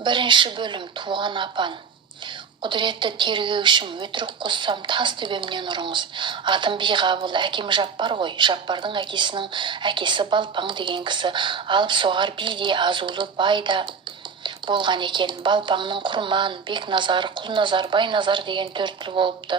Бірінші бөлім. Туған апан. Құдіретті тергеушім, өтірік қоссам тас төбемнен ұрыңыз. Атым Биғабыл, әкем Жаппар ғой. Жаппардың әкесінің әкесі Балпаң деген кісі. Алып соғар би де, азулы бай да болған екен. Балпаңның Құрман, Бекназар, Құлназар, Байназар деген төрт ұлы болыпты.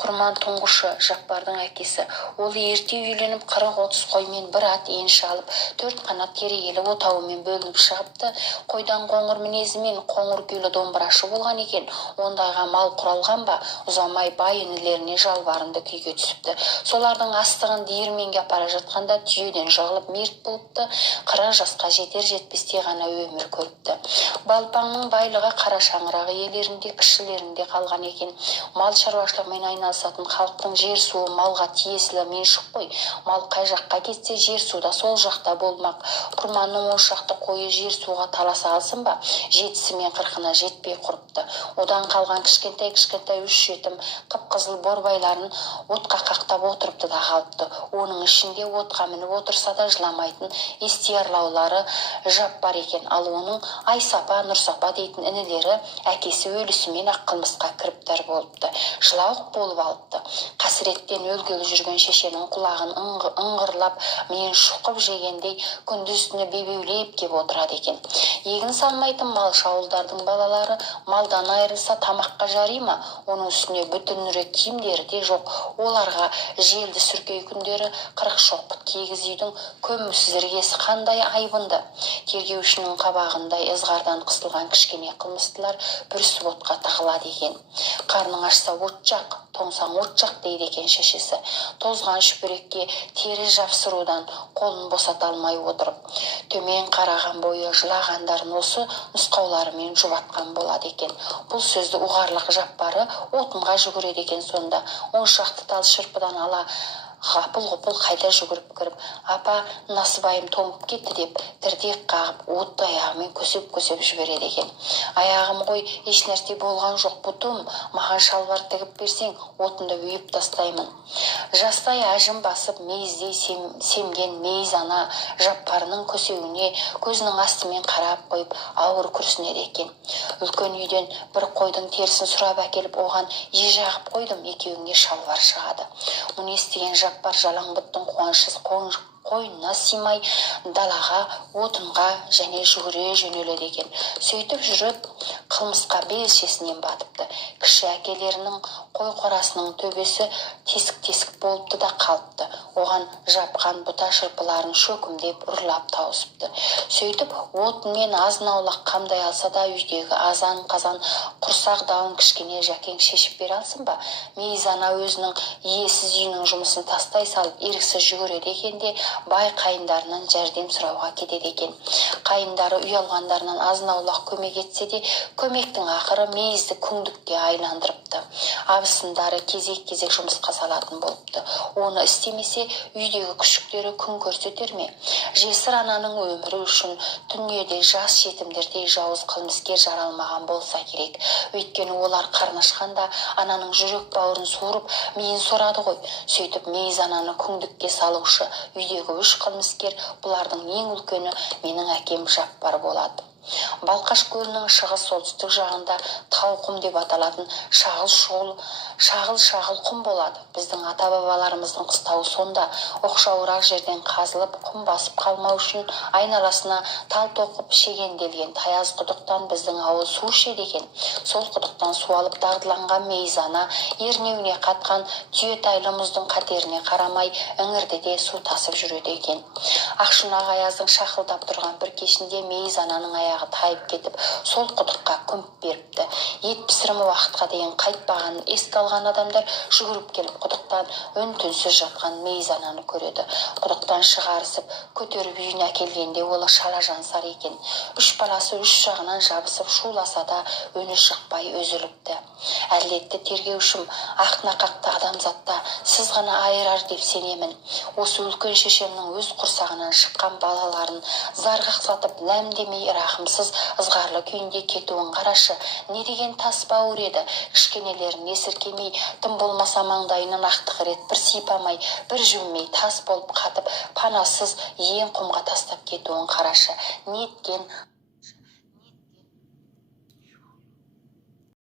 Құрман тұңғышы, Жаппардың әкесі. Ол ерте үйленіп 40-30 қоймен бір ат енші алып, 4 қанат керегелі отауымен бөлініп шығыпты. Қойдан қоңыр мінезімен қоңыр күйлі домбырашы болған екен. Ондайға мал құралған ба, ұзамай бай інілеріне жалбарынды күйге түсіпті. Солардың астығын диірменге апара жатқанда түйеден жығылып мерт болыпты. 40 жасқа жетер-жетпесте ғана өмір көріпті. Балпаңның байлығы қара шаңырағы иелерінде, кішілерінде қалған екен. Мал шаруашылығымен айналысатын халықтың жер суы малға тиесілі меншік қой. Мал қай жаққа кетсе, жер суда сол жақта болмақ. Құрманның 10 шақты қойы жер суға таласа алсын ба, 7-сі мен 40-ына жетпей құрыпты. Одан қалған кішкентай 3 жетім қып-қызыл борбайларын отқа қақтап отырыпты да қалыпты. Оның ішінде отқа мініп отырса да жыламайтын естиярлаулары Жаппар екен. Ал оның Айсапа, Нұрсапа дейтін інілері әкесі өлісімен ақ қылмысқа кіріптар болыпты. Жылауық болып алыпты. Қасіреттен өлгелі жүрген шешенің құлағын ыңғырлап, мен шұқып жегендей күндіз-түні бебеулеп кеп отырады екен. Егін салмайтын малшы ауылдардың балалары малдан айырылса тамаққа жарай ма? Оның үстіне бүтін үрек киімдері де жоқ. Оларға желді сүркей күндері 40 шоқпыт киіз үйдің көмусіз іргесі қандай айбынды. Тергеушінің қабағындай ызғардан қысылған кішкене қылмыстылар бүрісіп отқа тығылады екен. Қарның ашса от жақ, тоңсаң от жақ дейді екен шешесі. Тозған шүберекке тері жапсырудан қолын босата алмай отырып, төмен қараған бойы жылағандарын осы нұсқауларымен жұбатқан болады екен. Бұл сөзді ұғарлық Жаппары отынға жүгіреді екен. Сонда 10 шақты тал шырпыдан ала ғапыл-ғұпыл қайта жүгіріп кіріп, апа, насыбайым тоңып кетті деп дірдек қағып, отты аяғымен көсеп жібереді екен. Аяғым ғой, еш нәрсе болған жоқ, бұтым, маған шалбар тігіп берсең, отынды үйіп тастаймын. Жастай әжім басып, мейіздей семген мейіз ана Жаппарының көсеуіне көзінің астымен қарап қойып, ауыр күрсінеді екен. Үлкен үйден бір қойдың терісін сұрап әкеліп, оған ежағып қойдым, екеуіңе шалбар шығады. Мұны естіген Жаппар жалаң бұттың қуанышсыз қойнына симай далаға, отынға және жүгіре жөнеледі екен. Сөйтіп жүріп, қылмысқа белшесінен батыпты. Кіші әкелерінің қой қорасының төбесі тесік-тесік болыпты да қалыпты. Оған жапқан бұта шырпыларын шөкімдеп ұрлап тауысыпты. Сөйтіп, отынмен азын-аулақ қамдай алса да үйдегі азан-қазан құрсақ дауын кішкене жәкең шешіп бере алсын ба? Мейіз ана өзінің иесіз үйінің жұмысын тастай салып, еріксіз жүгіреді екен де бай қайындарынан жәрдем сұрауға кетеді екен. Қайындары ұялғандарынан азын-аулақ көмек етсе де, көмектің ақыры мейізді күңдікке айландырыпты. Абысындары кезек-кезек жұмысқа салатын болыпты. Оны істемесе, үйдегі күшіктері күн көрсетер ме? Жесір ананың өмірі үшін дүниеде жас жетімдердей жауыз қылмыскер жаралмаған болса керек. Өйткені олар қарнашқанда ананың жүрек бауырын суырып, миын сорады ғой. Сөйтіп, мейіз ананы күңдікке салушы үйдегі 3 қылмыскер, бұлардың ең үлкені менің әкем Жаппар болады. Балқаш көлінің шығыс-солтүстік жағында Тауқұм деп аталатын шағыл құм болады. Біздің ата-бабаларымыздың қыстауы сонда. Оқшауырақ жерден қазылып, құм басып қалмау үшін айналасына тал тоқып шегенделген таяз құдықтан біздің ауыл су ішеді екен. Сол құдықтан су алып дағдыланған мейіз ана ернеуіне қатқан түйетайлы мұздың қатеріне қарамай іңірдеде су тасып жүреді екен. Ақшұнақ аяздың шақылдап тұрған бір кешінде мейіз ананың аяғы тайып кетіп, сол құдыққа көміп беріпті. Ет пісірімі уақытқа дейін қайтпағанын еске алған адамдар жүгіріп келіп құдықтан үн-түнсіз жатқан мейіз ананы көреді. Құдықтан шығарысып, көтеріп үйіне әкелгенде ол шала жансар екен. 3 баласы 3 жағынан жабысып шуласа да үні шықпай үзіліпті. Әділетті тергеушім, ақ-нақақты адамзатта сіз ғана айырар деп сенемін. Осы үлкен шешемнің өз құрсағынан шыққан балаларын зарғақсатып, ләмдемей рахымсыз ызғарлы күйінде кетуін қарашы. Не деген тас бауыр еді. Кішкенелерін есіркемей, тым болмаса маңдайынан ақтық рет бір сипамай, бір жүммей тас болып қатып, панасыз ең құмға тастап кетуін қарашы. Неткен